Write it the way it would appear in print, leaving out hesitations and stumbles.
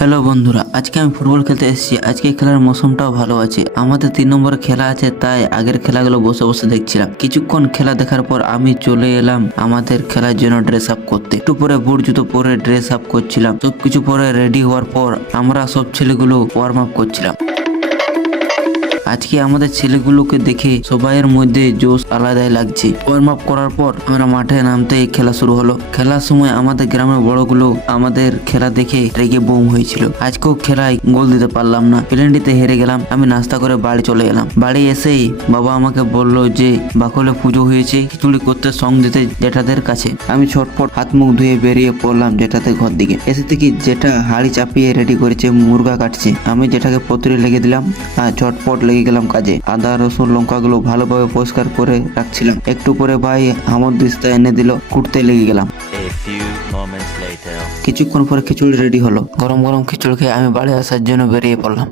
Hello বন্ধুরা, আজকে আমি ফুটবল খেলতে এসেছি। আজকে খেলার মৌসুমটাও ভালো আছে। আমাদের 3 নম্বরে খেলা আছে, তাই আগের খেলাগুলো বসে বসে দেখছিলাম। কিছুক্ষণ খেলা দেখার পর আমি চলে এলাম আমাদের খেলার জন্য ড্রেস আপ করতে। একটু পরে বুট জুতো পরে ড্রেস আপ করছিলাম। সবকিছু পরে রেডি হওয়ার পর আমরা সব ছেলেগুলো ওয়ার্ম আপ করছিলাম। আজকে আমাদের ছেলেগুলোকে দেখে সবাইয়ের মধ্যে জোশ আলাদাই লাগছে। ওয়ার্ম আপ করার পর আমরা মাঠে নামতেই খেলা শুরু হলো। খেলার সময় আমাদের গ্রামের বড়গুলো আমাদের খেলা দেখে রেগে বোম হয়েছিল। আজকেও খেলায় গোল দিতে পারলাম না, পেনাল্টিতে হেরে গেলাম। আমি নাস্তা করে বাড়ি চলে এলাম। বাড়ি এসেই বাবা আমাকে বলল যে বাকলে পুজো হয়েছে, খিচুড়ি করতে সং দিতে জেঠাদের কাছে। আমি ছটফট হাত মুখ ধুয়ে বেরিয়ে পড়লাম জেঠাদের ঘর দিকে। এসে থেকে জেঠা হাড়ি চাপিয়ে রেডি করেছে, মুরগা কাটছে। আমি জেঠাকে পত্রে লেগে দিলাম আর ছটফট লেগে গেলাম কাজে। আদা রসুন লঙ্কাগুলো ভালোভাবে পরিষ্কার করে রাখছিলাম। একটু পরে ভাই আমর দিস্তা এনে দিল, কুটতে লেগে গেলাম। কিছুক্ষণ পরে খিচুড়ি রেডি হলো। গরম গরম খিচুড়ি খেয়ে আমি বাড়ি আসার জন্য বেরিয়ে পড়লাম।